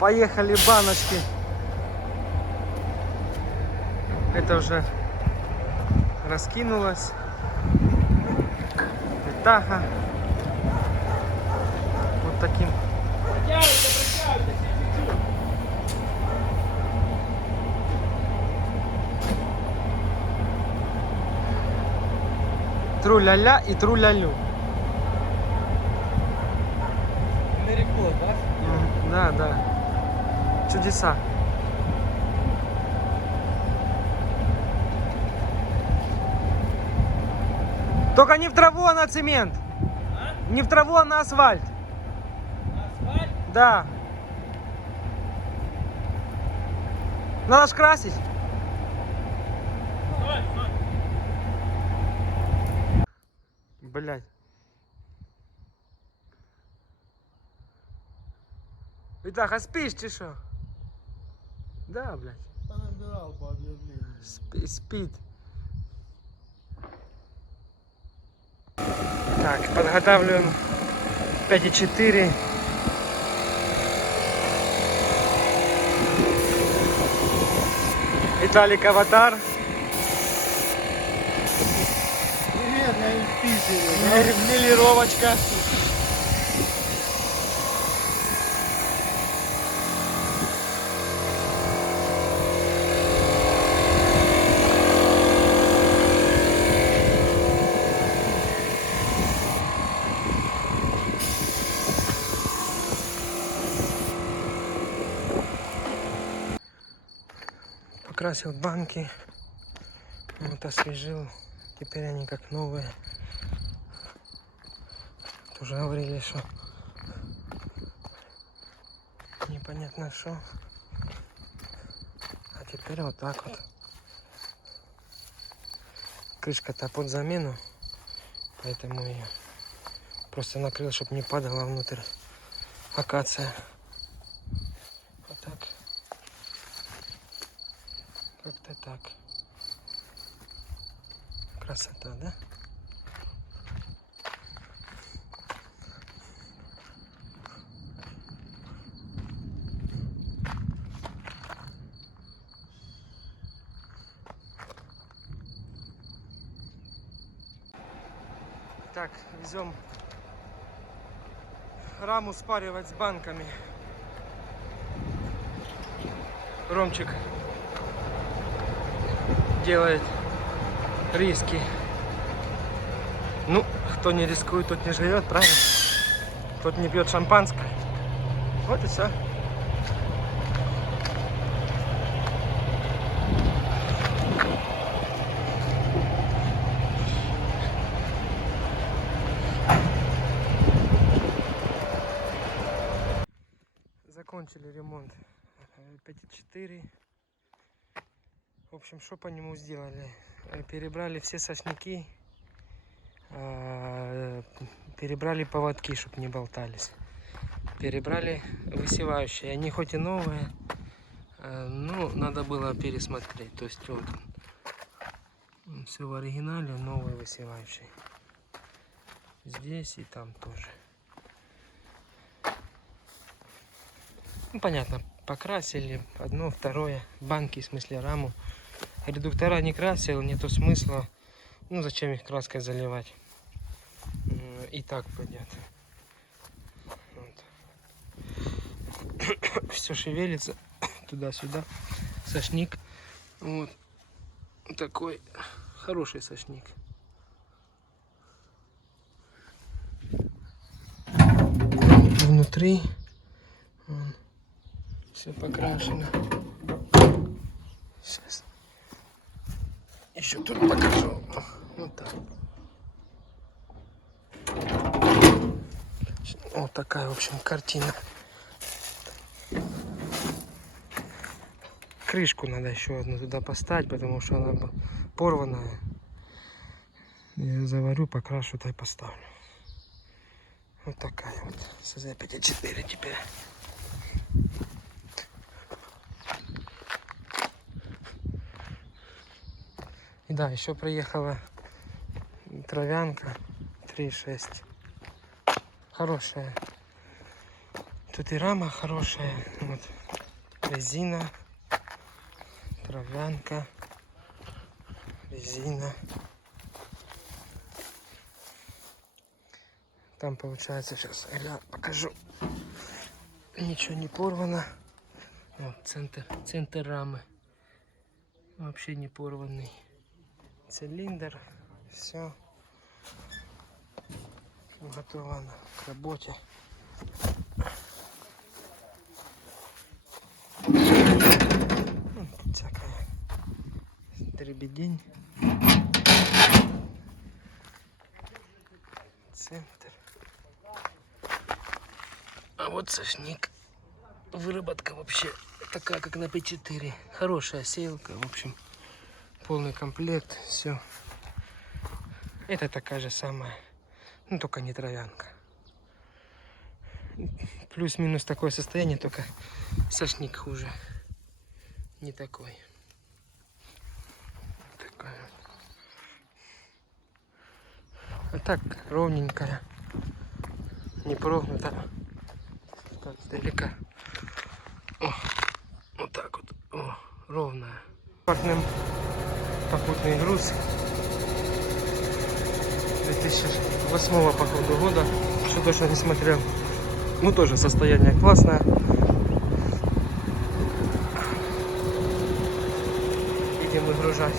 Поехали баночки. Это уже раскинулось. Питаха. Вот таким. Тру-ля-ля и тру-ля-лю. Мореплод, да? Да, да. Чудеса. Только не в траву, а на цемент. А? Не в траву, а на асфальт. Асфальт? Да. Надо ж красить. Стой, стой. Блять. Итак, а спишь ты что? Да, блядь. Я набирал по объявлению. Спит. Так, подготавливаем 5,4. Виталик Аватар. Привет, я из Питера. Мелировочка. Покрасил банки. Вот освежил. Теперь они как новые. Тоже говорили, что непонятно что. А теперь вот так вот. Крышка-то под замену. Поэтому ее просто накрыл, чтобы не падала внутрь акация. Вот так. Как-то так. Красота, да? Так, везем раму спаривать с банками. Ромчик делает риски. Ну, кто не рискует, тот не живет, правильно? Тот не пьет шампанское. Вот и все. Закончили ремонт 5,4. В общем, что по нему сделали? Перебрали все сошники, перебрали поводки, чтобы не болтались. Перебрали высевающие. Они хоть и новые, но надо было пересмотреть. То есть вот все в оригинале, новые высевающие. Здесь и там тоже. Ну, понятно, покрасили одно, второе. Банки, в смысле раму. Редуктора не красил, нету смысла. Ну, зачем их краской заливать? И так пойдет. Вот. Все шевелится туда-сюда. Сошник. Вот. Такой хороший сошник. Внутри все покрашено. Сейчас еще тут покажу. Вот так. Вот такая, в общем, картина. Крышку надо еще одну туда поставить, потому что она порванная. Я заварю, покрашу, то и поставлю. Вот такая вот СЗ-54 теперь. И да, еще приехала травянка 3,6. Хорошая. Тут и рама хорошая. Вот. Резина. Травянка. Резина. Там получается, сейчас я покажу. Ничего не порвано. Вот центр рамы. Вообще не порванный. Цилиндр. Все. Готово к работе. Тут всякая дребедень. Центр. А вот сошник. Выработка вообще такая, как на P4. Хорошая сеялка, в общем. Полный комплект, все. Это такая же самая. Ну, только не травянка. Плюс-минус такое состояние, только сошник хуже. Не такой. Такая. А так, ровненькая. Не прогнута. Так, далеко. О, вот так вот. О, ровная. Партнером попутный груз. 2008 походу года. Еще точно не смотрел. Ну, тоже состояние классное. Идем выгружать.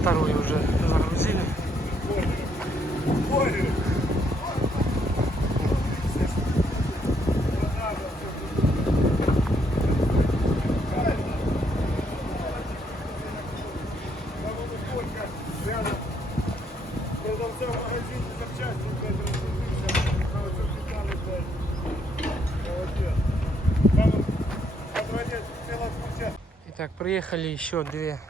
Второй уже загрузили. Итак, приехали еще две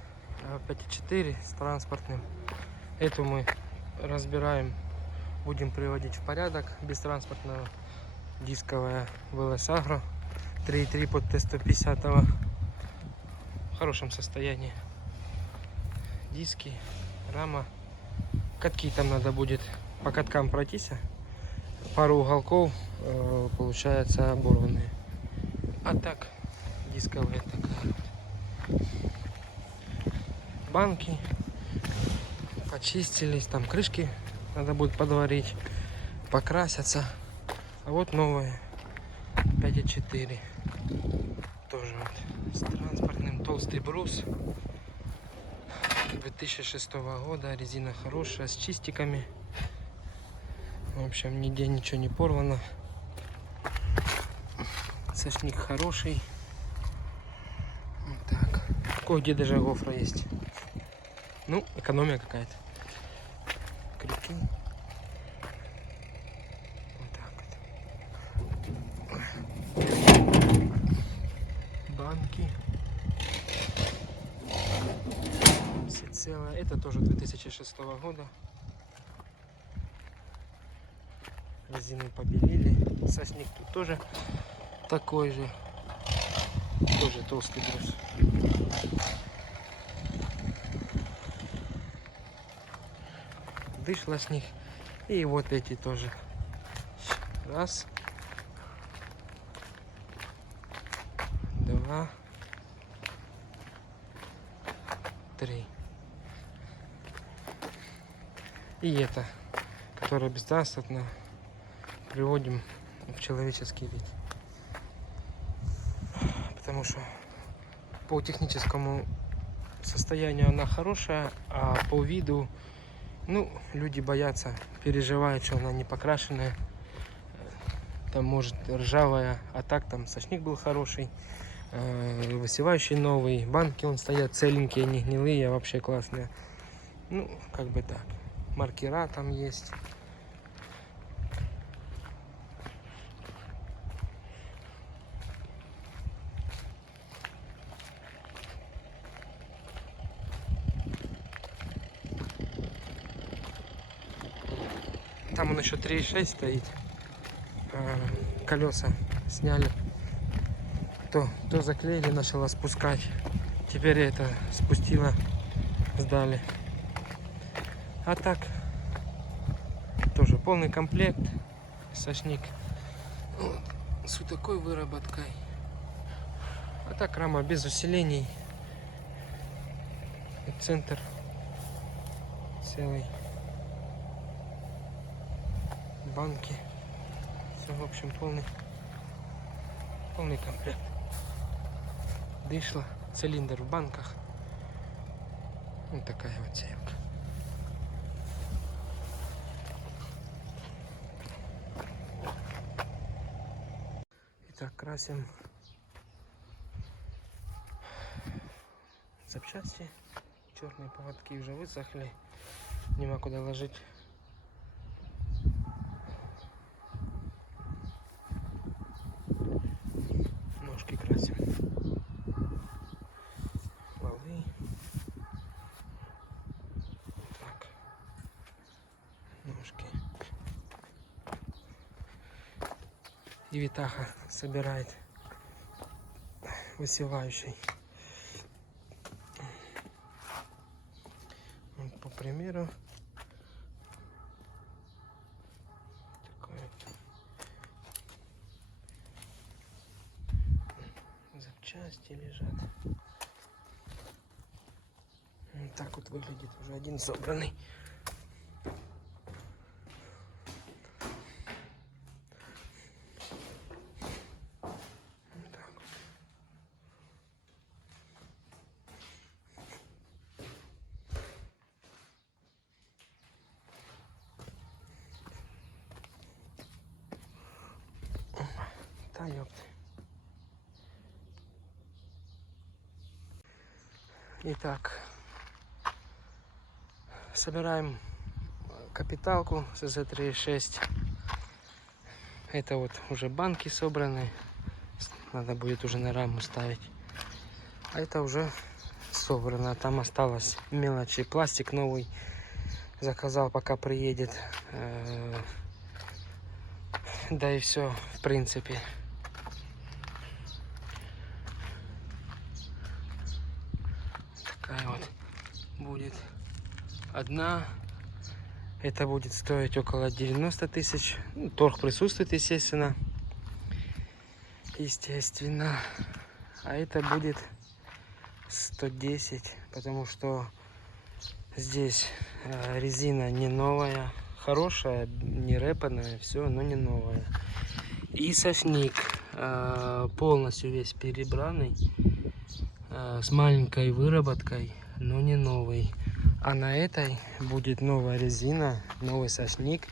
5.4 с транспортным. Эту мы разбираем, будем приводить в порядок. Бестранспортная дисковая ВЛС Агро 3.3 под Т150 в хорошем состоянии. Диски, рама, катки там надо будет по каткам пройтись. Пару уголков получается оборванные. А так дисковая такая. Банки почистились, там крышки надо будет подварить, покрасятся. А вот новые 5.4 тоже вот с транспортным, толстый брус 2006 года, резина хорошая, с чистиками. В общем, нигде ничего не порвано. Сошник хороший. Вот так. Кое-где даже гофра есть. Ну, экономия какая-то. Крюки. Вот так вот. Банки. Все целое. Это тоже 2006 года. Резину побелили. Сосник тут тоже такой же. Тоже толстый брус. Вышло с них. И вот эти тоже. Раз. Два. Три. И это, которая бестранспортная, приводим в человеческий вид. Потому что по техническому состоянию она хорошая, а по виду, ну, люди боятся, переживают, что она не покрашенная, там может ржавая, а так там сошник был хороший, высевающий новый, банки он стоят целенькие, не гнилые, вообще классные. Ну, как бы так. Маркера там есть. Там он еще 3.6 стоит. Колеса сняли. то заклеили, начала спускать. Теперь это спустила, сдали. А так, тоже полный комплект, сошник. Вот, с вот такой выработкой. А так рама без усилений. И центр целый. Банки. Все, в общем, полный комплект. Дышло, цилиндр в банках. Вот такая вот сеялка. Итак, красим запчасти. Черные поводки уже высохли. Нема куда ложить. Ножки красим. Валы. Так. Ножки. И Витаха собирает высевающий. Вот, по примеру, такой вот запчасти лежат. Вот так вот выглядит уже один собранный. Вот так вот. Да, ёпты. Итак, собираем капиталку с СЗ-3.6. Это вот уже банки собраны. Надо будет уже на раму ставить. А это уже собрано. Там осталось мелочи. Пластик новый заказал, пока приедет. Да и все, в принципе. Такая вот будет одна. Это будет стоить около 90 тысяч. Ну, торг присутствует, естественно. А это будет 110, потому что здесь резина не новая, хорошая, не рэпаная, все, но не новая. И сошник полностью весь перебранный, с маленькой выработкой, но не новый. А на этой будет новая резина, новый сошник,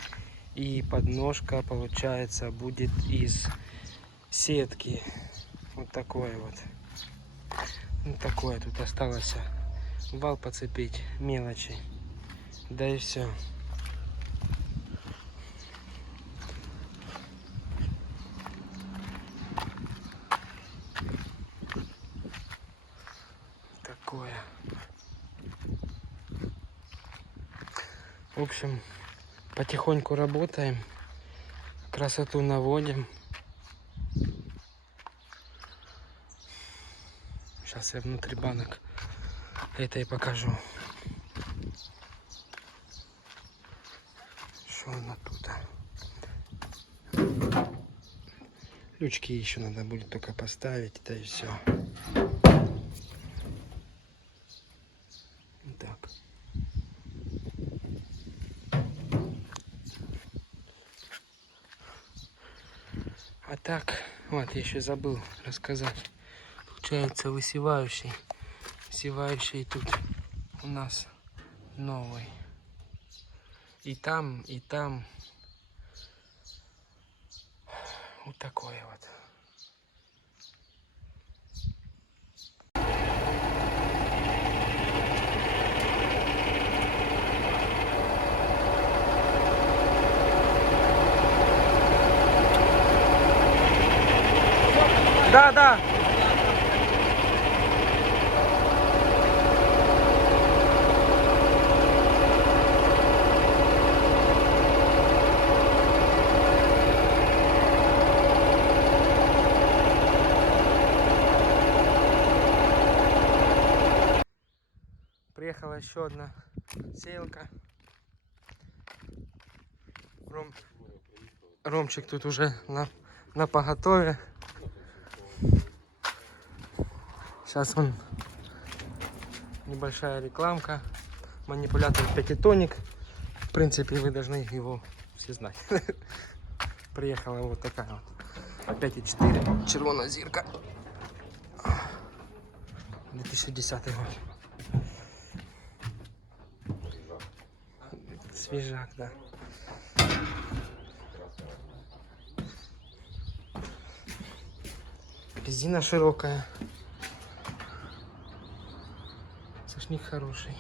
и подножка, получается, будет из сетки. Вот такое вот. Вот такое тут осталось. Вал подцепить, мелочи. Да и все. Такое. В общем, потихоньку работаем. Красоту наводим. Сейчас я внутри банок это и покажу. Что она тут? Лючки еще надо будет только поставить, да и все. Так. А так, вот я еще забыл рассказать. Получается высевающий. Высевающий тут у нас новый. И там. Вот такое вот. Да. приехала еще одна сеялка. Ромчик тут уже на поготове. Сейчас он, небольшая рекламка. Манипулятор пятитоник. В принципе, вы должны его все знать. Приехала вот такая вот 5.4 червона зірка. 2010 год. Свежак, да. Резина широкая. Сошник хороший.